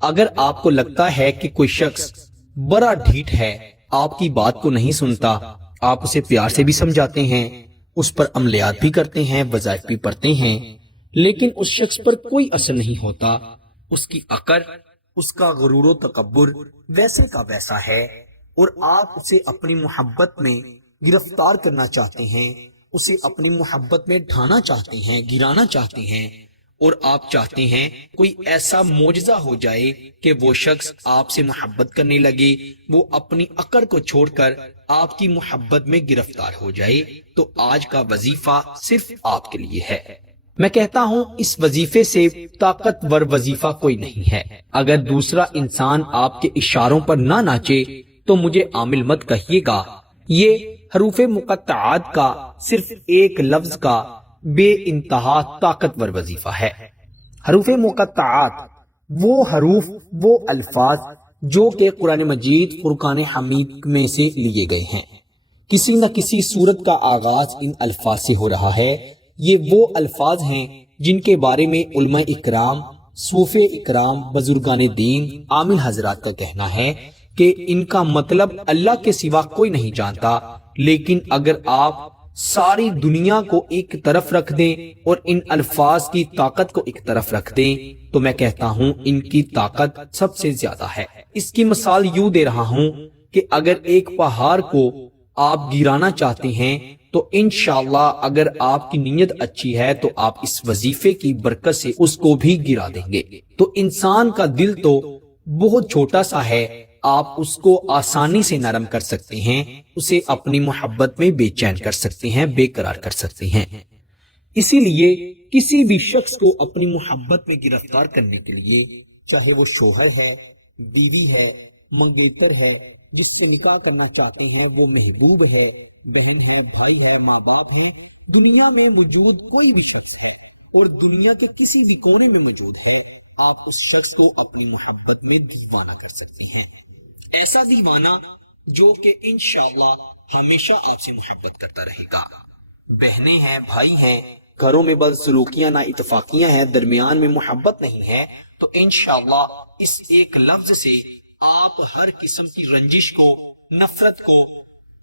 اگر آپ کو لگتا ہے کہ کوئی شخص بڑا ڈھیٹ ہے، آپ کی بات کو نہیں سنتا، آپ اسے پیار سے بھی سمجھاتے ہیں، اس پر عملیات بھی کرتے ہیں، وظائف بھی پڑھتے ہیں، لیکن اس شخص پر کوئی اثر نہیں ہوتا، اس کی عقل، اس کا غرور و تکبر ویسے کا ویسا ہے، اور آپ اسے اپنی محبت میں گرفتار کرنا چاہتے ہیں، اسے اپنی محبت میں ڈھانا چاہتے ہیں، گرانا چاہتے ہیں، اور آپ چاہتے ہیں کوئی ایسا معجزہ ہو جائے کہ وہ شخص آپ سے محبت کرنے لگے، وہ اپنی عقل کو چھوڑ کر آپ کی محبت میں گرفتار ہو جائے، تو آج کا وظیفہ صرف آپ کے لیے ہے۔ میں کہتا ہوں اس وظیفے سے طاقتور وظیفہ کوئی نہیں ہے۔ اگر دوسرا انسان آپ کے اشاروں پر نہ ناچے تو مجھے عامل مت کہیے گا۔ یہ حروف مقطعات کا صرف ایک لفظ کا بے انتہا طاقتور وظیفہ ہے۔ حروف مقطعات وہ حروف، وہ الفاظ جو کہ قرآن مجید فرقان حمید میں سے لیے گئے ہیں۔ کسی نہ کسی صورت کا آغاز ان الفاظ سے ہو رہا ہے۔ یہ وہ الفاظ ہیں جن کے بارے میں علماء اکرام، صوفے اکرام، بزرگان دین، عامل حضرات کا کہنا ہے کہ ان کا مطلب اللہ کے سوا کوئی نہیں جانتا، لیکن اگر آپ ساری دنیا کو ایک طرف رکھ دیں اور ان الفاظ کی طاقت کو ایک طرف رکھ دیں تو میں کہتا ہوں ان کی طاقت سب سے زیادہ ہے۔ اس کی مثال یوں دے رہا ہوں کہ اگر ایک پہاڑ کو آپ گرانا چاہتے ہیں تو انشاءاللہ اگر آپ کی نیت اچھی ہے تو آپ اس وظیفے کی برکت سے اس کو بھی گرا دیں گے۔ تو انسان کا دل تو بہت چھوٹا سا ہے، آپ اس کو آسانی سے نرم کر سکتے ہیں، اسے اپنی محبت میں بے چین کر سکتے ہیں، بے قرار کر سکتے ہیں۔ اسی لیے کسی بھی شخص کو اپنی محبت میں گرفتار کرنے کے لیے، چاہے وہ شوہر ہے، بیوی ہے، منگیتر ہے، جس سے نکاح کرنا چاہتے ہیں، وہ محبوب ہے، بہن ہے، بھائی ہے، ماں باپ ہیں، دنیا میں موجود کوئی بھی شخص ہے اور دنیا کے کسی بھی کونے میں موجود ہے، آپ اس شخص کو اپنی محبت میں دیوانہ کر سکتے ہیں۔ ایسا دیوانہ جو کہ انشاءاللہ ہمیشہ آپ سے محبت کرتا رہے گا۔ بہنیں ہیں، بھائی ہیں، گھروں میں بدسلوکیاں، نا اتفاقیاں ہیں، درمیان میں محبت نہیں ہے، تو انشاءاللہ اس ایک لفظ سے آپ ہر قسم کی رنجش کو، نفرت کو،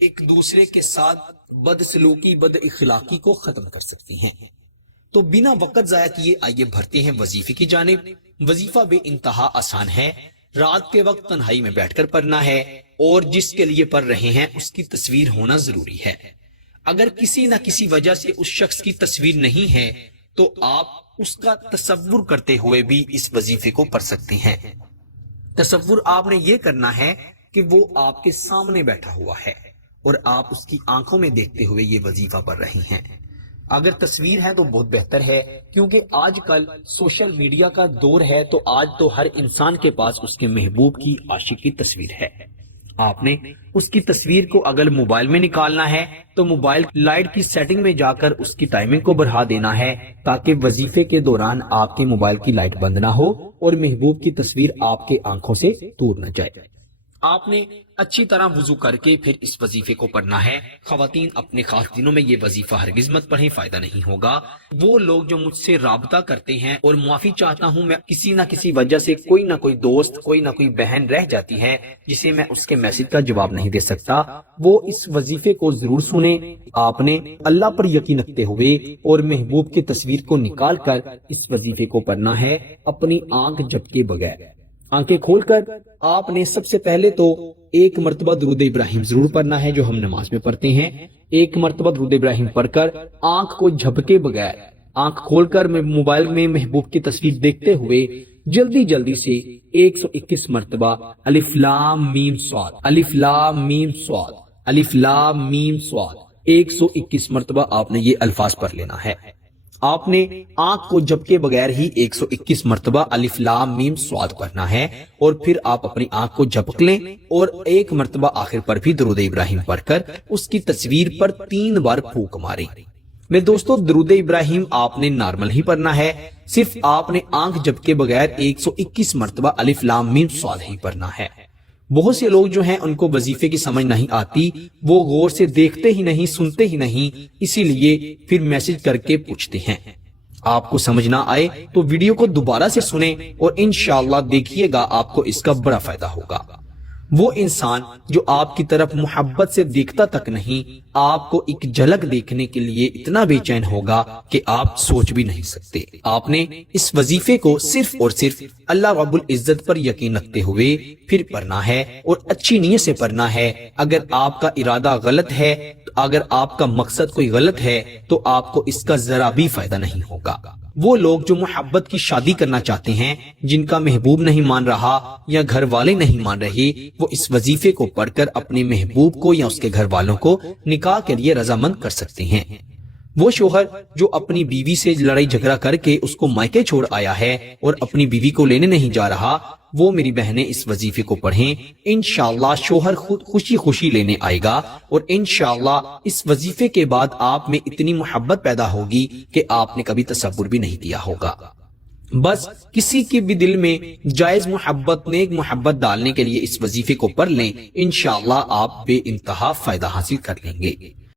ایک دوسرے کے ساتھ بدسلوکی، بد اخلاقی کو ختم کر سکتی ہیں۔ تو بنا وقت ضائع کیے آئیے بڑھتے ہیں وظیفے کی جانب۔ وظیفہ بے انتہا آسان ہے، رات کے وقت تنہائی میں بیٹھ کر پڑھنا ہے، اور جس کے لیے پڑھ رہے ہیں اس کی تصویر ہونا ضروری ہے۔ اگر کسی نہ کسی وجہ سے اس شخص کی تصویر نہیں ہے تو آپ اس کا تصور کرتے ہوئے بھی اس وظیفے کو پڑھ سکتے ہیں۔ تصور آپ نے یہ کرنا ہے کہ وہ آپ کے سامنے بیٹھا ہوا ہے اور آپ اس کی آنکھوں میں دیکھتے ہوئے یہ وظیفہ پڑھ رہے ہیں۔ اگر تصویر ہے تو بہت بہتر ہے، کیونکہ آج کل سوشل میڈیا کا دور ہے، تو آج تو ہر انسان کے پاس اس کے محبوب کی، عاشق کی تصویر ہے۔ آپ نے اس کی تصویر کو اگر موبائل میں نکالنا ہے تو موبائل لائٹ کی سیٹنگ میں جا کر اس کی ٹائمنگ کو بڑھا دینا ہے، تاکہ وظیفے کے دوران آپ کے موبائل کی لائٹ بند نہ ہو اور محبوب کی تصویر آپ کے آنکھوں سے دور نہ جائے۔ آپ نے اچھی طرح وضو کر کے پھر اس وظیفے کو پڑھنا ہے۔ خواتین اپنے خاص دنوں میں یہ وظیفہ ہرگز مت پڑھیں، فائدہ نہیں ہوگا۔ وہ لوگ جو مجھ سے رابطہ کرتے ہیں، اور معافی چاہتا ہوں، میں کسی نہ کسی وجہ سے کوئی نہ کوئی دوست، کوئی نہ کوئی بہن رہ جاتی ہے جسے میں اس کے میسج کا جواب نہیں دے سکتا، وہ اس وظیفے کو ضرور سنیں۔ آپ نے اللہ پر یقین رکھتے ہوئے اور محبوب کی تصویر کو نکال کر اس وظیفے کو پڑھنا ہے، اپنی آنکھ جھپکے بغیر۔ آنکھیں کھول کر آپ نے سب سے پہلے تو ایک مرتبہ درود ابراہیم ضرور پڑھنا ہے، جو ہم نماز میں پڑھتے ہیں۔ ایک مرتبہ درود ابراہیم پڑھ کر آنکھ کو جھپکے بغیر، آنکھ کھول کر موبائل میں محبوب کی تصویر دیکھتے ہوئے جلدی جلدی سے 121 مرتبہ الف لام میم صاد، الف لام میم صاد، الف لام میم صاد، 121 مرتبہ آپ نے یہ الفاظ پڑھ لینا ہے۔ آپ نے آنکھ کو جھپکے بغیر ہی 121 مرتبہ الف لام میم صاد پڑھنا ہے، اور پھر آپ اپنی آنکھ کو جھپک لیں اور ایک مرتبہ آخر پر بھی درود ابراہیم پڑھ کر اس کی تصویر پر 3 بار پھونک ماریں۔ میرے دوستو، درود ابراہیم آپ نے نارمل ہی پڑھنا ہے، صرف آپ نے آنکھ جھپکے بغیر 121 مرتبہ الف لام میم صاد ہی پڑھنا ہے۔ بہت سے لوگ جو ہیں ان کو وظیفے کی سمجھ نہیں آتی، وہ غور سے دیکھتے ہی نہیں، سنتے ہی نہیں، اسی لیے پھر میسج کر کے پوچھتے ہیں۔ آپ کو سمجھ نہ آئے تو ویڈیو کو دوبارہ سے سنیں اور انشاءاللہ دیکھیے گا آپ کو اس کا بڑا فائدہ ہوگا۔ وہ انسان جو آپ کی طرف محبت سے دیکھتا تک نہیں، آپ کو ایک جھلک دیکھنے کے لیے اتنا بے چین ہوگا کہ آپ سوچ بھی نہیں سکتے۔ آپ نے اس وظیفے کو صرف اور صرف اللہ رب العزت پر یقین رکھتے ہوئے پھر پڑھنا ہے اور اچھی نیت سے پڑھنا ہے۔ اگر آپ کا ارادہ غلط ہے، اگر آپ کا مقصد کوئی غلط ہے تو آپ کو اس کا ذرا بھی فائدہ نہیں ہوگا۔ وہ لوگ جو محبت کی شادی کرنا چاہتے ہیں، جن کا محبوب نہیں مان رہا یا گھر والے نہیں مان رہے، وہ اس وظیفے کو پڑھ کر اپنے محبوب کو یا اس کے گھر والوں کو نکاح کے لیے رضامند کر سکتے ہیں۔ وہ شوہر جو اپنی بیوی سے لڑائی جھگڑا کر کے اس کو مائکے چھوڑ آیا ہے اور اپنی بیوی کو لینے نہیں جا رہا، وہ میری بہنیں اس وظیفے کو پڑھیں، انشاءاللہ شوہر خود خوشی خوشی لینے آئے گا، اور انشاءاللہ اس وظیفے کے بعد آپ میں اتنی محبت پیدا ہوگی کہ آپ نے کبھی تصور بھی نہیں کیا ہوگا۔ بس کسی کے بھی دل میں جائز محبت، نیک محبت ڈالنے کے لیے اس وظیفے کو پڑھ لیں، انشاءاللہ آپ بے انتہا فائدہ حاصل کر لیں گے۔